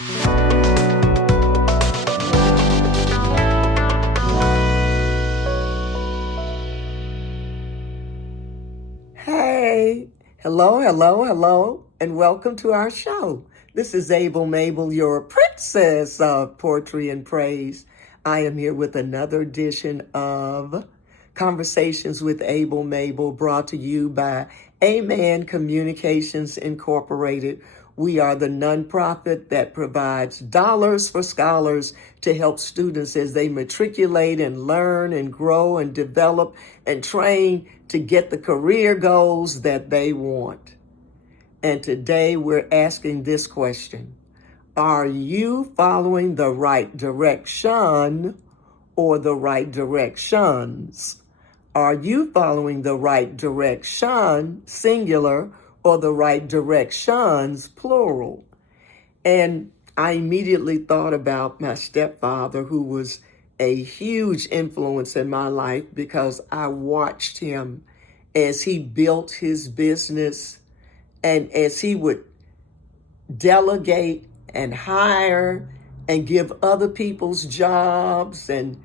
Hey, hello, and welcome to our show. This is Mable, your princess of poetry and praise. I am here with another edition of Conversations with Mable, brought to you by Amen Communications Incorporated. We are the nonprofit that provides dollars for scholars to help students as they matriculate and learn and grow and develop and train to get the career goals that they want. And today we're asking this question: are you following the right direction or the right directions? Are you following the right direction, singular, or the right directions, plural? And I immediately thought about my stepfather, who was a huge influence in my life because I watched him as he built his business and as he would delegate and hire and give other people's jobs and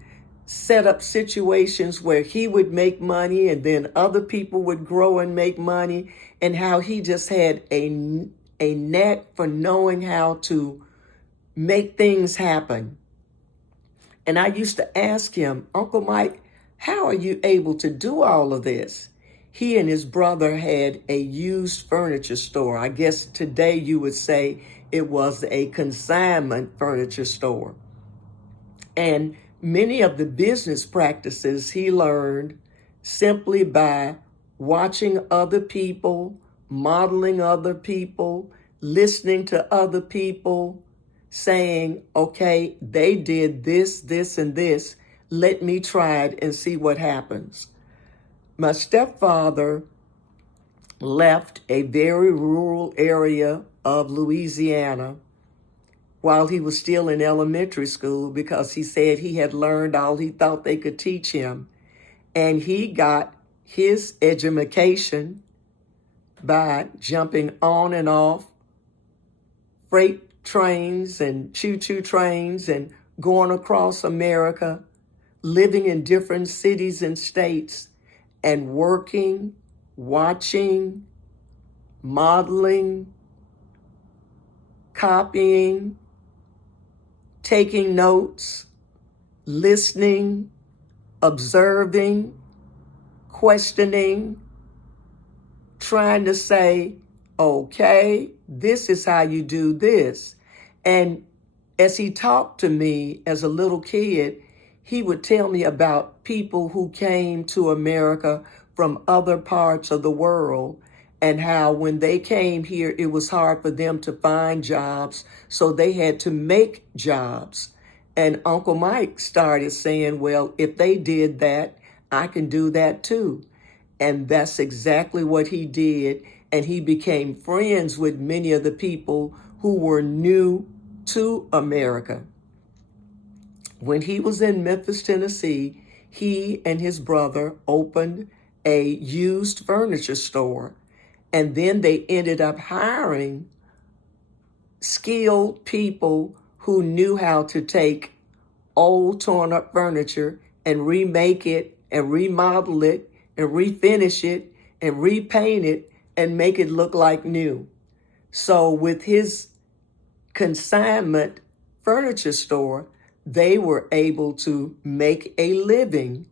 set up situations where he would make money and then other people would grow and make money, and how he just had a knack for knowing how to make things happen. And I used to ask him, Uncle Mike, how are you able to do all of this? He and his brother had a used furniture store. I guess today you would say it was a consignment furniture store. And many of the business practices he learned simply by watching other people, modeling other people, listening to other people, saying, okay, they did this, this, and this. Let me try it and see what happens. My stepfather left a very rural area of Louisiana while he was still in elementary school because he said he had learned all he thought they could teach him. And he got his education by jumping on and off freight trains and choo-choo trains and going across America, living in different cities and states, and working, watching, modeling, copying, taking notes, listening, observing, questioning, trying to say, okay, this is how you do this. And as he talked to me as a little kid, he would tell me about people who came to America from other parts of the world and how when they came here, it was hard for them to find jobs, so they had to make jobs. And Uncle Mike started saying, well, if they did that, I can do that too. And that's exactly what he did. And he became friends with many of the people who were new to America. When he was in Memphis, Tennessee, he and his brother opened a used furniture store. And then they ended up hiring skilled people who knew how to take old torn up furniture and remake it and remodel it and refinish it and repaint it and make it look like new. So with his consignment furniture store, they were able to make a living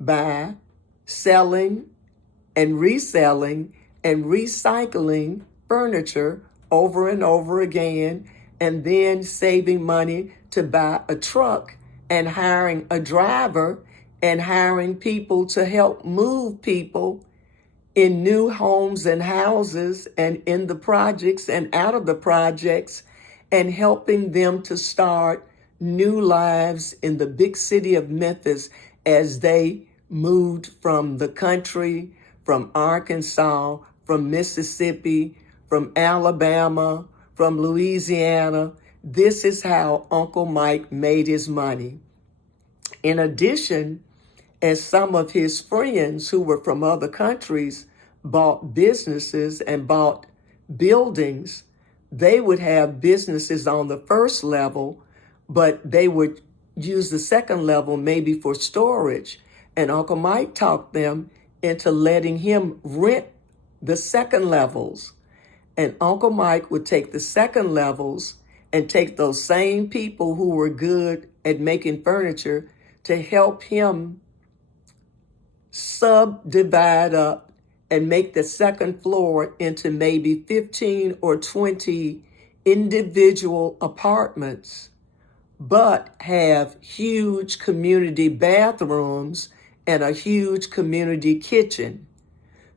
by selling and reselling and recycling furniture over and over again, and then saving money to buy a truck and hiring a driver and hiring people to help move people in new homes and houses and in the projects and out of the projects, and helping them to start new lives in the big city of Memphis as they moved from the country, from Arkansas, from Mississippi, from Alabama, from Louisiana. This is how Uncle Mike made his money. In addition, as some of his friends who were from other countries bought businesses and bought buildings, they would have businesses on the first level, but they would use the second level maybe for storage. And Uncle Mike talked them into letting him rent the second levels. And Uncle Mike would take the second levels and take those same people who were good at making furniture to help him subdivide up and make the second floor into maybe 15 or 20 individual apartments, but have huge community bathrooms and a huge community kitchen.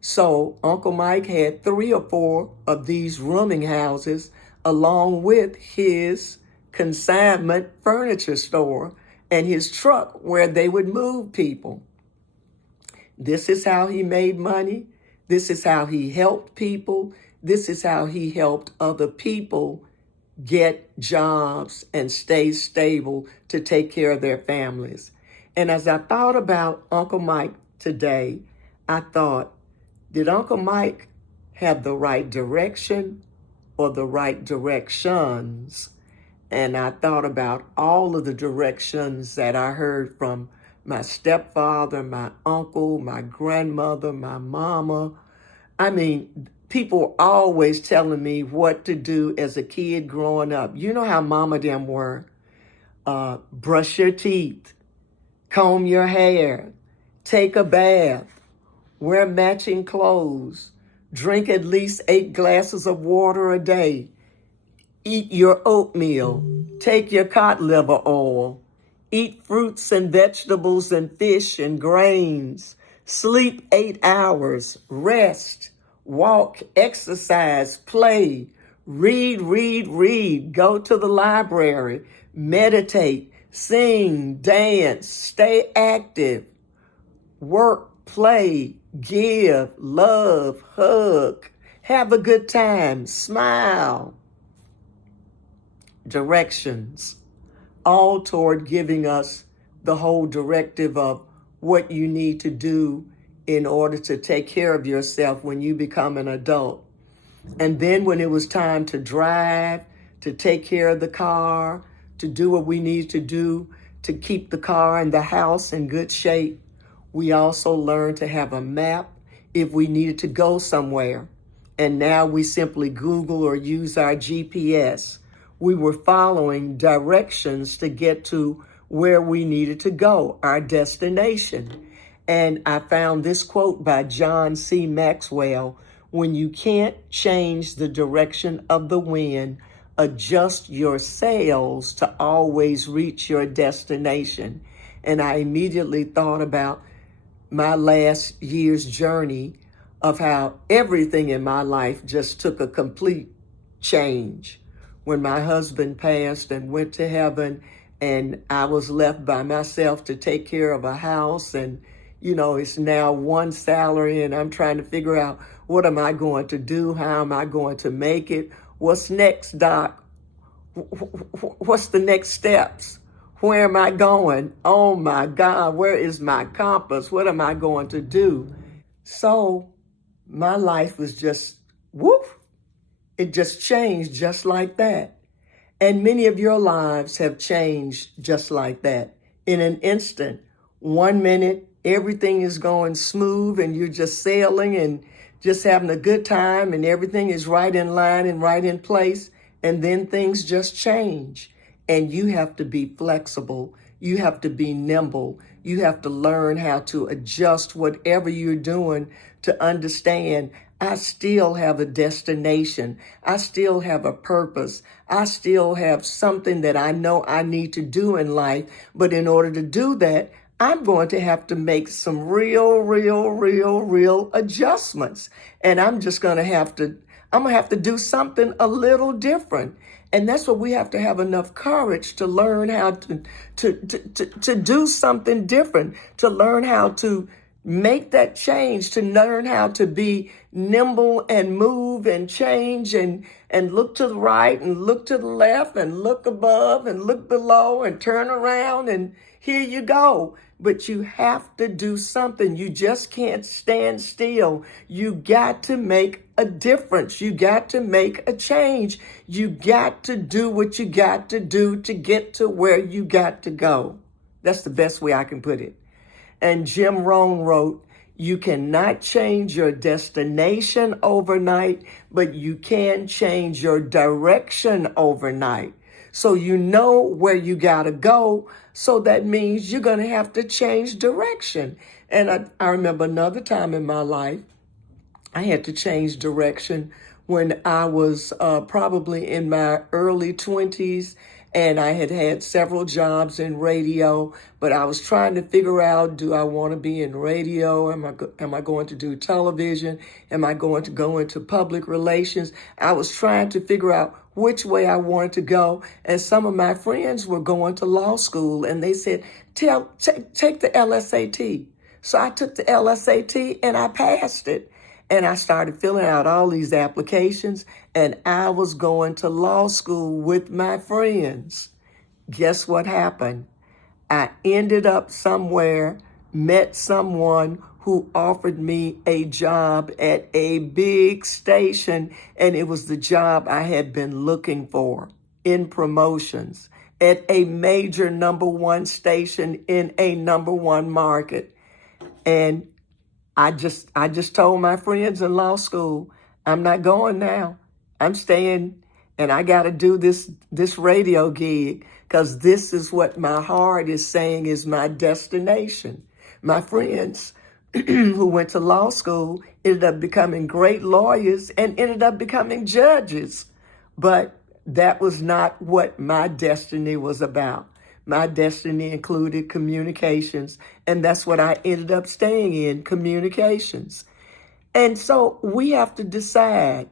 So Uncle Mike had 3 or 4 of these rooming houses along with his consignment furniture store and his truck where they would move people. This is how he made money. This is how he helped people. This is how he helped other people get jobs and stay stable to take care of their families. And as I thought about Uncle Mike today, I thought, did Uncle Mike have the right direction or the right directions? And I thought about all of the directions that I heard from my stepfather, my uncle, my grandmother, my mama. I mean, people were always telling me what to do as a kid growing up. You know how mama them were. Brush your teeth, comb your hair, take a bath, wear matching clothes, drink at least 8 glasses of water a day, eat your oatmeal, take your cod liver oil, eat fruits and vegetables and fish and grains, sleep 8 hours, rest, walk, exercise, play, read, go to the library, meditate, sing, dance, stay active, work, play, give, love, hug, have a good time, smile. Directions, all toward giving us the whole directive of what you need to do in order to take care of yourself when you become an adult. And then when it was time to drive, to take care of the car, to do what we need to do to keep the car and the house in good shape, we also learned to have a map if we needed to go somewhere. And now we simply Google or use our GPS. We were following directions to get to where we needed to go, our destination. And I found this quote by John C. Maxwell: when you can't change the direction of the wind, adjust your sails to always reach your destination. And I immediately thought about my last year's journey of how everything in my life just took a complete change. When my husband passed and went to heaven and I was left by myself to take care of a house, and it's now one salary and I'm trying to figure out, what am I going to do? How am I going to make it? What's next, Doc? What's the next steps? Where am I going? Oh my God, where is my compass? What am I going to do? So my life was just, whoop, it just changed just like that. And many of your lives have changed just like that. In an instant, 1 minute, everything is going smooth and you're just sailing and just having a good time and everything is right in line and right in place. And then things just change. And you have to be flexible. You have to be nimble. You have to learn how to adjust whatever you're doing to understand, I still have a destination. I still have a purpose. I still have something that I know I need to do in life. But in order to do that, I'm going to have to make some real adjustments. And I'm going to have to do something a little different. And that's what we have to have enough courage to learn how to do something different, to learn how to make that change, to learn how to be nimble and move and change and look to the right and look to the left and look above and look below and turn around and here you go. But you have to do something. You just can't stand still. You got to make a difference. You got to make a change. You got to do what you got to do to get to where you got to go. That's the best way I can put it. And Jim Rohn wrote, you cannot change your destination overnight, but you can change your direction overnight. So you know where you got to go. So that means you're going to have to change direction. And I remember another time in my life, I had to change direction when I was probably in my early 20s, and I had had several jobs in radio, but I was trying to figure out, do I want to be in radio? Am I going to do television? Am I going to go into public relations? I was trying to figure out which way I wanted to go. And some of my friends were going to law school, and they said, take the LSAT. So I took the LSAT and I passed it. And I started filling out all these applications, and I was going to law school with my friends. Guess what happened? I ended up somewhere, met someone who offered me a job at a big station, and it was the job I had been looking for in promotions at a major #1 station in a #1 market. And I just told my friends in law school, I'm not going now. I'm staying, and I got to do this radio gig because this is what my heart is saying is my destination. My friends who went to law school ended up becoming great lawyers and ended up becoming judges. But that was not what my destiny was about. My destiny included communications, and that's what I ended up staying in, communications. And so we have to decide,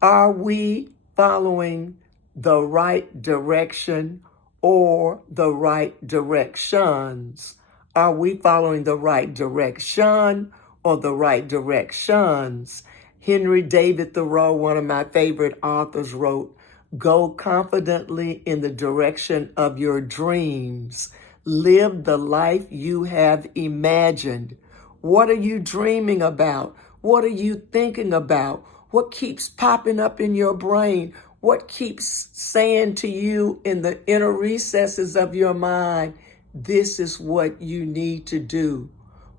are we following the right direction or the right directions? Are we following the right direction or the right directions? Henry David Thoreau, one of my favorite authors, wrote, go confidently in the direction of your dreams. Live the life you have imagined. What are you dreaming about? What are you thinking about? What keeps popping up in your brain? What keeps saying to you in the inner recesses of your mind, this is what you need to do?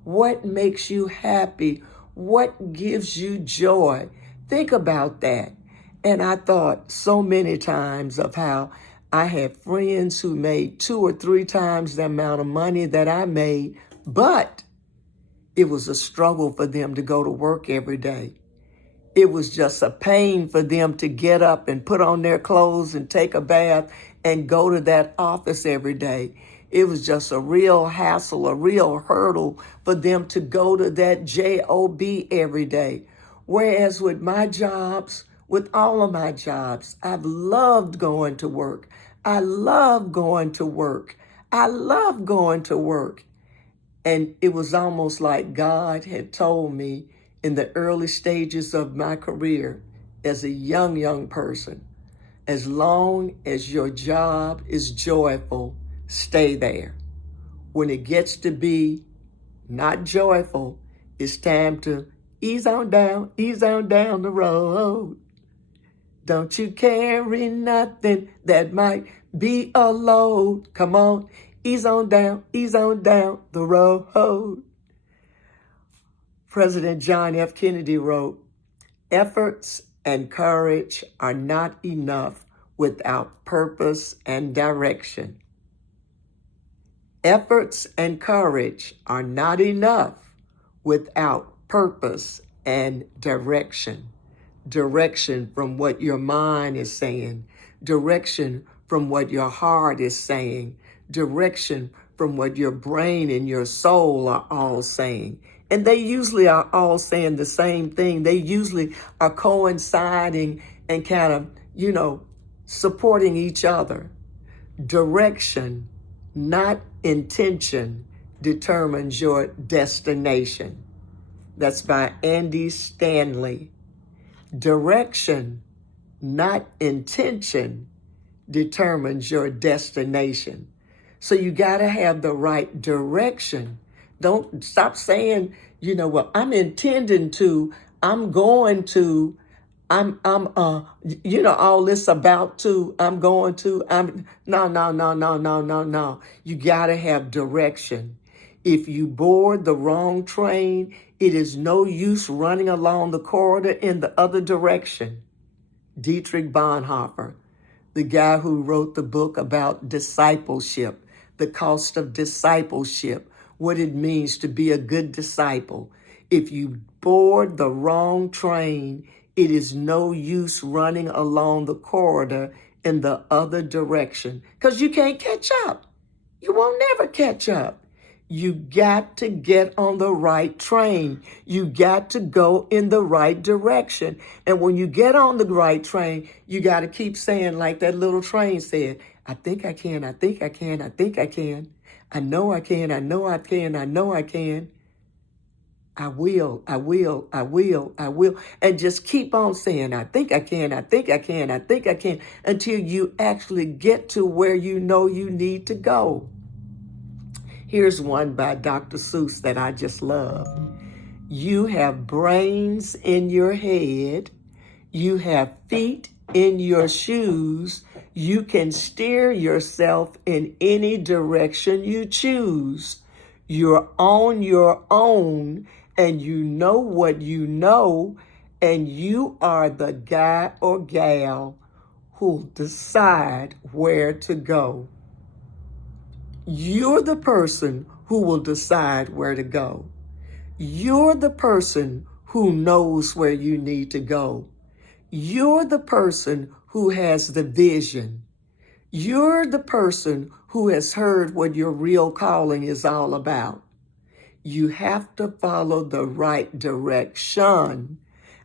What makes you happy? What gives you joy? Think about that. And I thought so many times of how I had friends who made 2 or 3 times the amount of money that I made, but it was a struggle for them to go to work every day. It was just a pain for them to get up and put on their clothes and take a bath and go to that office every day. It was just a real hassle, a real hurdle for them to go to that job every day. Whereas with my jobs, with all of my jobs, I've loved going to work. I love going to work. I love going to work. And it was almost like God had told me in the early stages of my career as a young person, as long as your job is joyful, stay there. When it gets to be not joyful, it's time to ease on down the road. Don't you carry nothing that might be a load. Come on, ease on down the road. President John F. Kennedy wrote, efforts and courage are not enough without purpose and direction. Efforts and courage are not enough without purpose and direction. Direction from what your mind is saying, direction from what your heart is saying, direction from what your brain and your soul are all saying. And they usually are all saying the same thing. They usually are coinciding and kind of, supporting each other. Direction, not intention, determines your destination. That's by Andy Stanley. Direction, not intention, determines your destination. So you got to have the right direction. Don't stop saying, well, I'm intending to, I'm going to, all this about to, I'm going to, no, no, no, no, no, no, no. You got to have direction. If you board the wrong train, it is no use running along the corridor in the other direction. Dietrich Bonhoeffer, the guy who wrote the book about discipleship, the cost of discipleship, what it means to be a good disciple. If you board the wrong train, it is no use running along the corridor in the other direction because you can't catch up. You won't never catch up. You got to get on the right train. You got to go in the right direction. And when you get on the right train, you got to keep saying, like that little train said, I think I can, I think I can, I think I can. I know I can, I know I can, I know I can. I will, I will, I will, I will. And just keep on saying, I think I can, I think I can, I think I can, until you actually get to where you know you need to go. Here's one by Dr. Seuss that I just love. You have brains in your head. You have feet in your shoes. You can steer yourself in any direction you choose. You're on your own and you know what you know, and you are the guy or gal who'll decide where to go. You're the person who will decide where to go. You're the person who knows where you need to go. You're the person who has the vision. You're the person who has heard what your real calling is all about. You have to follow the right direction,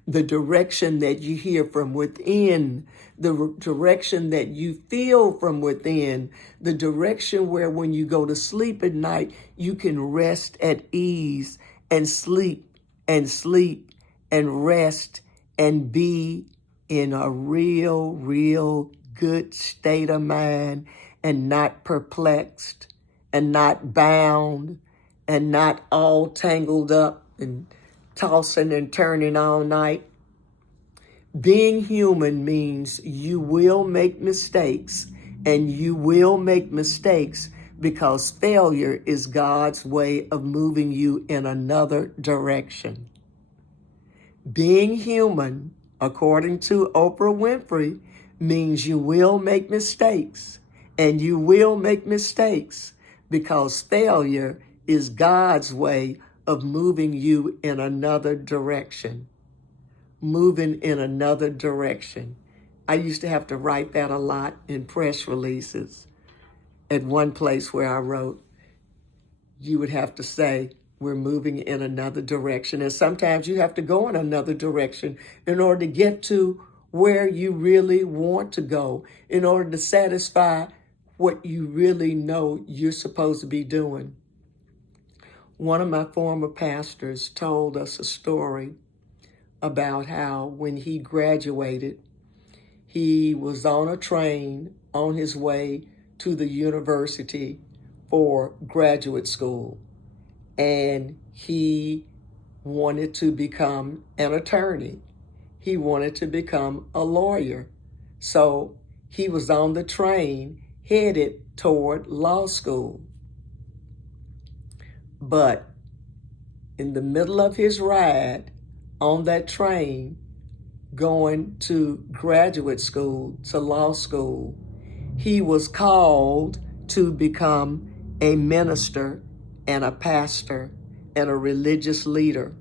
the direction that you hear from within, the direction that you feel from within, the direction where when you go to sleep at night, you can rest at ease and sleep and sleep and rest and be in a real good state of mind and not perplexed and not bound and not all tangled up and tossing and turning all night. Being human means you will make mistakes, and you will make mistakes because failure is God's way of moving you in another direction. Being human, according to Oprah Winfrey, means you will make mistakes, and you will make mistakes because failure is God's way of moving you in another direction. Moving in another direction. I used to have to write that a lot in press releases. At one place where I wrote, you would have to say, we're moving in another direction. And sometimes you have to go in another direction in order to get to where you really want to go, in order to satisfy what you really know you're supposed to be doing. One of my former pastors told us a story about how when he graduated, he was on a train on his way to the university for graduate school, and he wanted to become an attorney. He wanted to become a lawyer. So he was on the train headed toward law school. But in the middle of his ride on that train going to graduate school, to law school, he was called to become a minister and a pastor and a religious leader.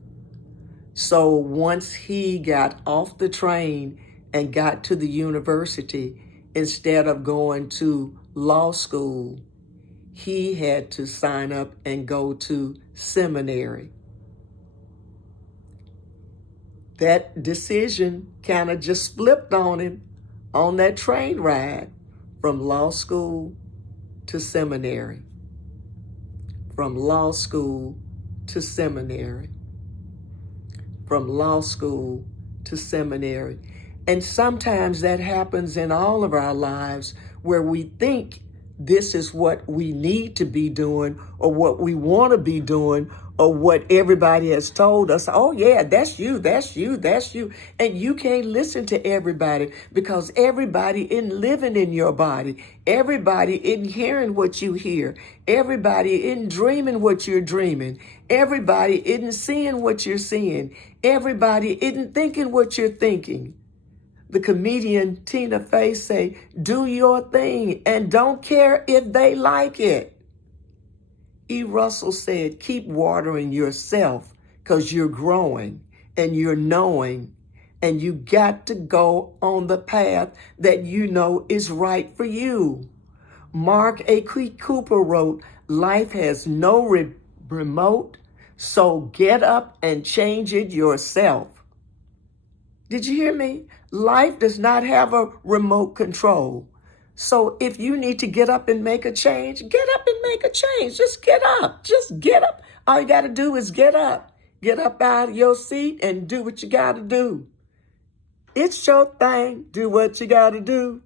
So once he got off the train and got to the university, instead of going to law school, he had to sign up and go to seminary. That decision kind of just flipped on him on that train ride from law school to seminary. From law school to seminary. From law school to seminary. And sometimes that happens in all of our lives where we think this is what we need to be doing or what we want to be doing or what everybody has told us. Oh yeah, that's you, that's you, that's you. And you can't listen to everybody because everybody isn't living in your body. Everybody isn't hearing what you hear. Everybody isn't dreaming what you're dreaming. Everybody isn't seeing what you're seeing. Everybody isn't thinking what you're thinking. The comedian Tina Fey say, do your thing and don't care if they like it. E. Russell said, keep watering yourself because you're growing and you're knowing and you got to go on the path that you know is right for you. Mark A. Cooper wrote, life has no remote, so get up and change it yourself. Did you hear me? Life does not have a remote control. So if you need to get up and make a change, get up and make a change. Just get up. Just get up. All you got to do is get up. Get up out of your seat and do what you got to do. It's your thing. Do what you got to do.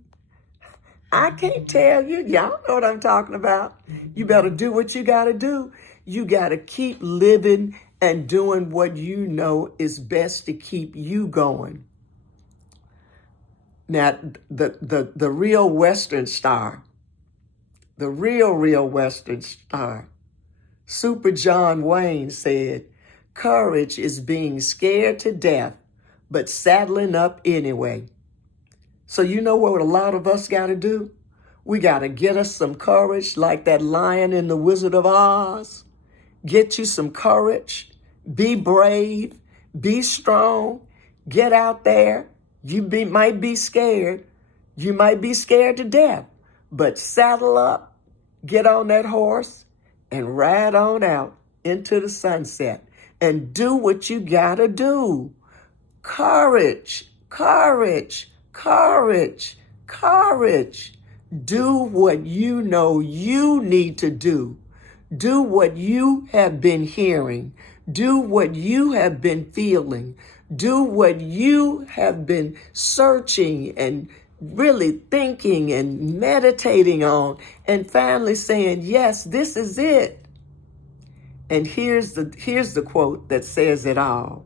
I can't tell you. Y'all know what I'm talking about. You better do what you got to do. You got to keep living and doing what you know is best to keep you going. Now, the real Western star, the real Western star, Super John Wayne said, courage is being scared to death, but saddling up anyway. So you know what a lot of us got to do? We got to get us some courage like that lion in The Wizard of Oz. Get you some courage. Be brave. Be strong. Get out there. Might be scared. You might be scared to death. But saddle up, get on that horse, and ride on out into the sunset. And do what you got to do. Courage, courage, courage, courage. Do what you know you need to do. Do what you have been hearing. Do what you have been feeling. Do what you have been searching and really thinking and meditating on and finally saying, yes, this is it. And here's the quote that says it all.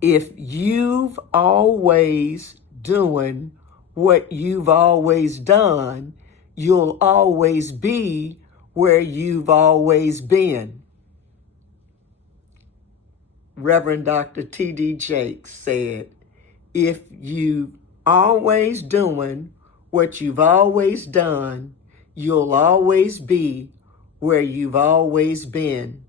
If you've always doing what you've always done, you'll always be where you've always been. Reverend Dr. T.D. Jakes said, if you always doing what you've always done, you'll always be where you've always been.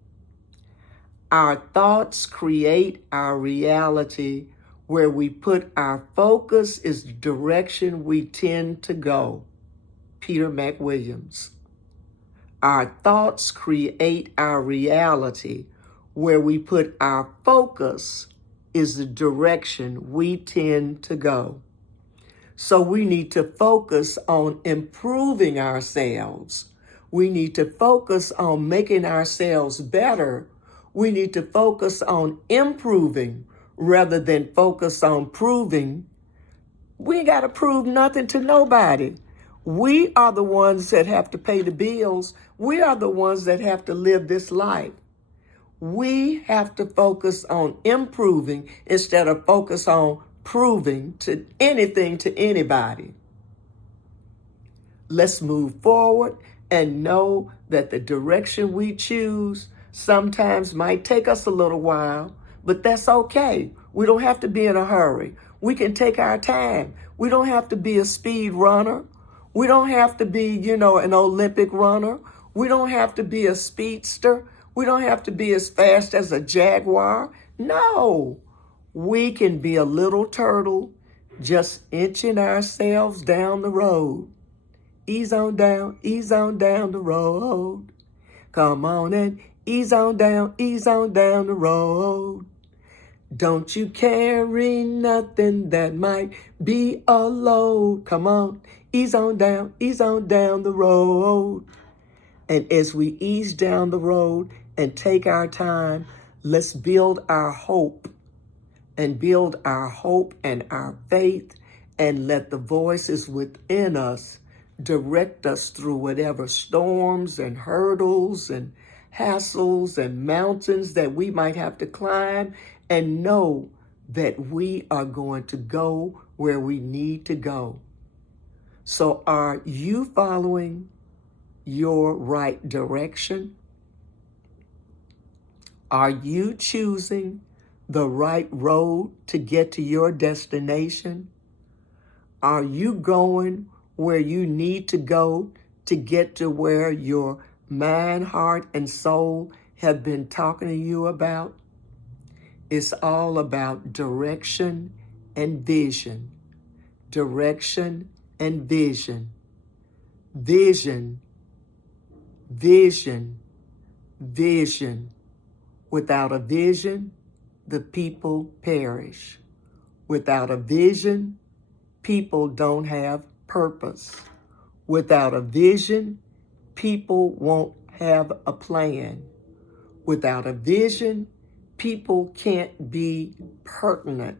Our thoughts create our reality. Where we put our focus is the direction we tend to go. Peter McWilliams. Our thoughts create our reality. Where we put our focus is the direction we tend to go. So we need to focus on improving ourselves. We need to focus on making ourselves better. We need to focus on improving rather than focus on proving. We ain't got to prove nothing to nobody. We are the ones that have to pay the bills. We are the ones that have to live this life. We have to focus on improving instead of focus on proving to anything to anybody. Let's move forward and know that the direction we choose sometimes might take us a little while, but that's okay. We don't have to be in a hurry. We can take our time. We don't have to be a speed runner. We don't have to be, an Olympic runner. We don't have to be a speedster. We don't have to be as fast as a jaguar. No, we can be a little turtle just inching ourselves down the road. Ease on down the road. Come on and ease on down the road. Don't you carry nothing that might be a load. Come on, ease on down the road. And as we ease down the road and take our time, let's build our hope and our faith and let the voices within us direct us through whatever storms and hurdles and hassles and mountains that we might have to climb, and know that we are going to go where we need to go. So are you following your right direction? Are you choosing the right road to get to your destination? Are you going where you need to go to get to where your mind, heart, and soul have been talking to you about? It's all about direction and vision. Direction and vision. Vision, vision, vision. Without a vision, the people perish. Without a vision, people don't have purpose. Without a vision, people won't have a plan. Without a vision, people can't be pertinent.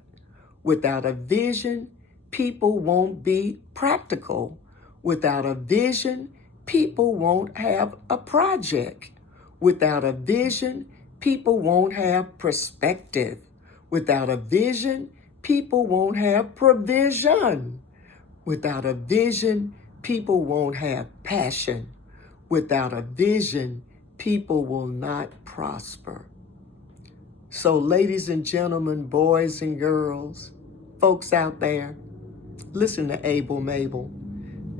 Without a vision, people won't be practical. Without a vision, people won't have a project. Without a vision, people won't have perspective. Without a vision, people won't have provision. Without a vision, people won't have passion. Without a vision, people will not prosper. So, ladies and gentlemen, boys and girls, folks out there, listen to Able Mable.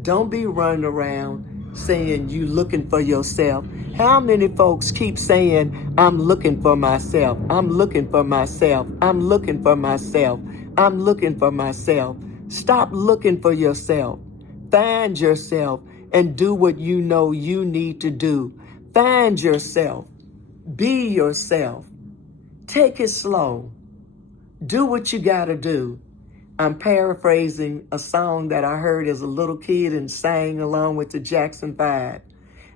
Don't be running around saying you looking for yourself. How many folks keep saying, I'm looking for myself, I'm looking for myself, I'm looking for myself, I'm looking for myself. Stop looking for yourself. Find yourself and do what you know you need to do. Find yourself. Be yourself. Take it slow. Do what you got to do. I'm paraphrasing a song that I heard as a little kid and sang along with the Jackson 5.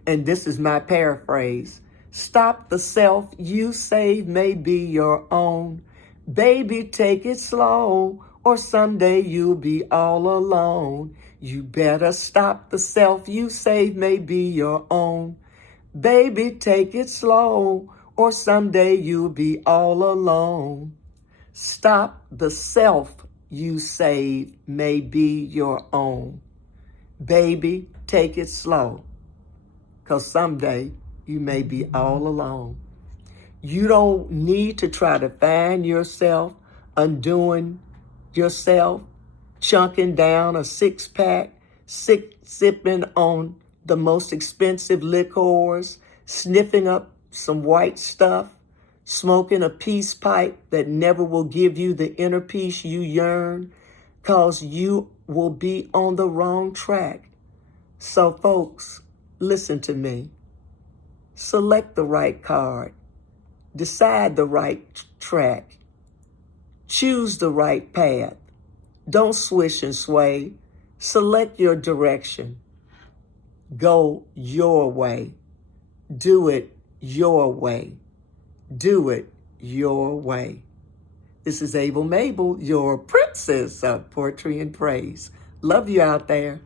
And this is my paraphrase. Stop the self you save may be your own. Baby, take it slow, or someday you'll be all alone. You better stop the self you save may be your own. Baby, take it slow, or someday you'll be all alone. Stop the self you save may be your own. Baby, take it slow, 'cause someday you may be all alone. You don't need to try to find yourself undoing yourself, chunking down a six-pack, sipping on the most expensive liquors, sniffing up some white stuff, smoking a peace pipe that never will give you the inner peace you yearn, 'cause you will be on the wrong track. So folks, listen to me. Select the right card. Decide the right track. Choose the right path. Don't swish and sway. Select your direction. Go your way. Do it your way. Do it your way. This is Able Mable, your princess of poetry and praise. Love you out there.